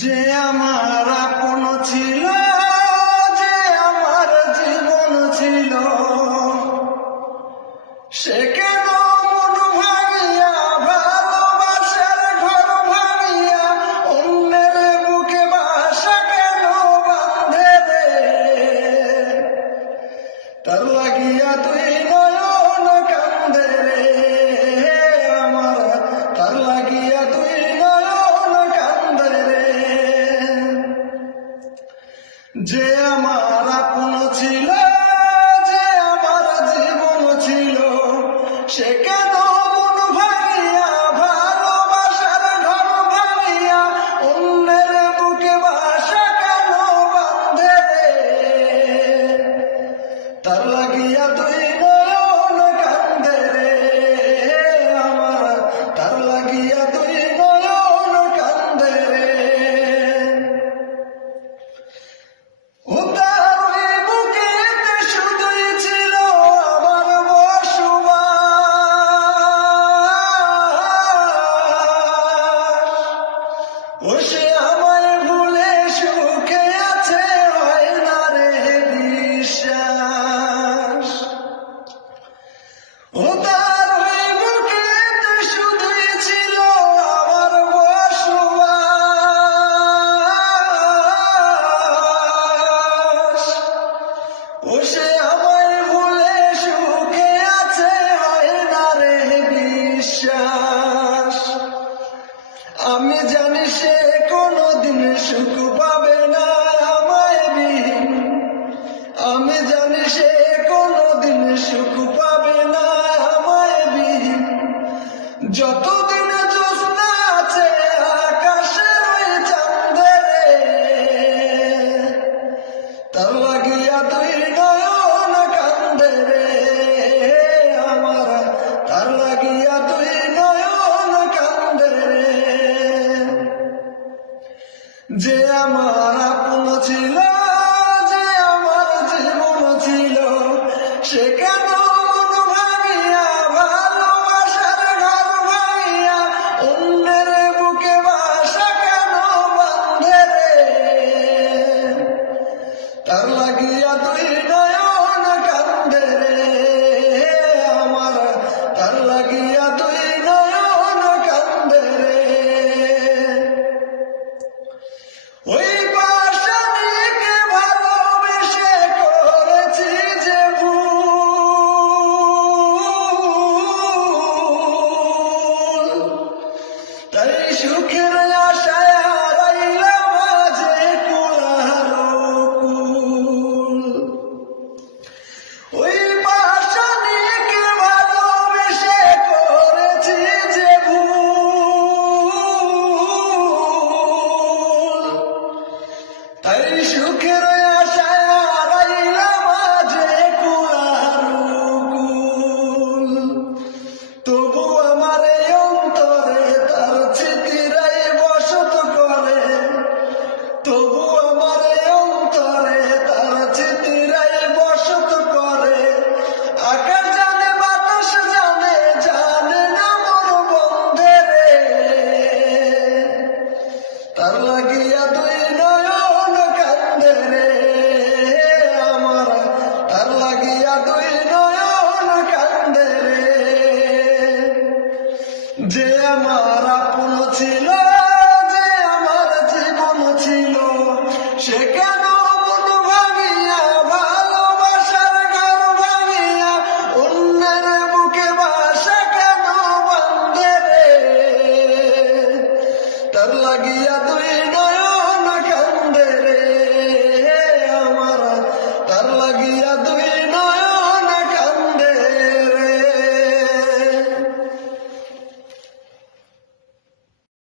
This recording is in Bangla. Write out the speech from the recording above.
যে আমার আপন ছিল, যে আমার জীবন ছিল, সে কেন মন ভাঙিয়া ভালোবাসার ঘর ভাঙিয়া অন্যের বুকে বাসা কেন বাঁধে রে? তার লাগিয়া তুই নয়ন কান্দে রে আমার, তার লাগিয়া তুই নয়ন কান্দে রে। যে আমার আপন ছিল, যে আমার জীবন ছিল, সে কেন মন ভাঙিয়া ভালোবাসার ঘর ভাঙিয়া অন্যের বুকে বাসা কেন বাঁধে রে? তার লাগিয়া তুই নয়ন কান্দে রে আমার, তার লাগিয়া তুই নয়ন কান্দে রে। ও তার ওই বুকেতে শুধুই ছিল আমার বসবাস, ও সে আমায় ভুলে সুখে আছে হয় না রে বিশ্বাস। ও তার ওই বুকেতে শুধুই ছিল আমার বসবাস, ও সে আমায় ভুলে সুখে আছে হয় না রে বিশ্বাস। আমি জানি সে কোনোদিন সুখ পাবে না আমায় বিহীন, আমি জানি সে কোনোদিন সুখ পাবে না আমায় বিহীন। যতদিন জ্যোৎস্না আছে আকাশের ওই চাঁদে রে, তার লাগিয়া তুই নয়ন কান্দে রে আমার, তার লাগিয়া তুই নয়ন কান্দে রে। যে আমার আপন ছিল, যে আমার জীবন ছিল, সে কেন মন ভাঙিয়া ভালোবাসার ঘর ভাঙিয়া অন্যের বুকে বাসা কেন বাঁধে রে? তার লাগিয়া তুই নয়ন কান্দে রে আমার, তার লাগিয়া তুই নয়ন কান্দে রে। ওই বাসানিকে ভালোবেসে করেছি যে ভুল, তাই সুখের আশায় হারাইলাম মাঝে কুল। ওই বাসানিকে ভালোবেসে করেছি যে ভুল, তাই সুখের আশায় হারাইলাম মাঝে কুল। তবু আমার এই অন্তরে তার স্মৃতিরাই বসত করে, তবু আমার এই অন্তরে তার স্মৃতিরাই বসত করে। আকাশ জানে বাতাস জানে, জানে না মোর বন্ধে রে। তার লাগিয়া তুই নয়ন কান্দে রে আমার, তার লাগিয়া তুই নয়ন কান্দে রে। যে আমার আপন ছিল, যে আমার জীবন ছিল, সে কেন মন ভাঙিয়া ভালোবাসার ঘর ভাঙিয়া অন্যের বুকে বাসা কেন বাঁধে রে? তার লাগিয়া